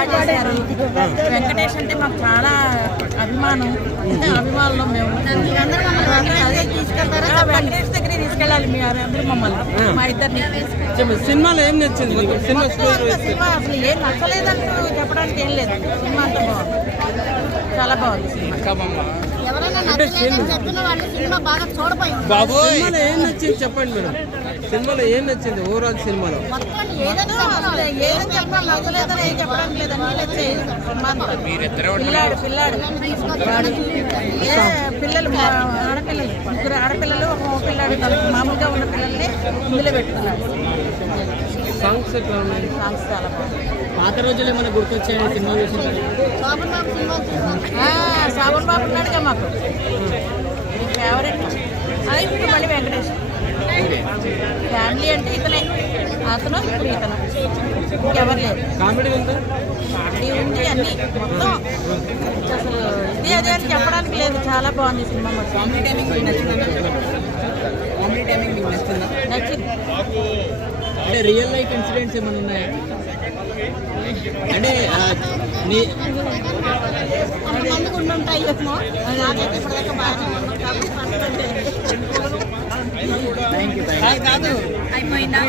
బాగా చేశారు. వెంకటేష్ అంటే మాకు చాలా అభిమానులు మేము. అదే తీసుకెళ్తారా? వెంకటేష్ దగ్గర తీసుకెళ్ళాలి మీ అందరూ మమ్మల్ని, మా ఇద్దరిని. సినిమాలో ఏం నచ్చింది? సినిమా అసలు ఏం నచ్చలేదంటూ చెప్పడానికి ఏం లేదు. సినిమా అంతా బాగుంది, చాలా బాగుంది సినిమా. బాబోయ్ సినిమాలో ఏం నచ్చింది చెప్పండి మేడం. సినిమాలో ఏం నచ్చింది ఓవరాల్ సినిమాలో? పిల్లలు ఆడపిల్లలు, ముగ్గురు ఆడపిల్లలు, ఒక పిల్లాడు మామూలుగా ఉన్న పిల్లల్ని ఇందులో పెట్టుకున్నాడు. సాంగ్స్ ఎట్లా ఉన్నాయి? సాంగ్స్ చాలా బాగుంది. పాత రోజులు ఏమైనా గుర్తొచ్చాయి సినిమా చూసి? శ్రావణ్ బాబు ఉన్నాడుగా మాకు ఫేవరెట్. ఇప్పుడు మళ్ళీ వెంకటేష్. ఫ్యామిలీ అంటే ఇతనే, అతను ఇప్పుడు ఇతను, ఇంకెవరు లేదు. కామెడీ ఉందా? కామెడీ ఉంది, అన్ని మొత్తం అసలు ఇది అదే అని చెప్పడానికి లేదు. చాలా బాగుంది సినిమా మొత్తం. నచ్చింది. అంటే రియల్ లైఫ్ ఇన్సిడెంట్స్ ఏమైనా ఉన్నాయా? అంటే అయిపోయిందా?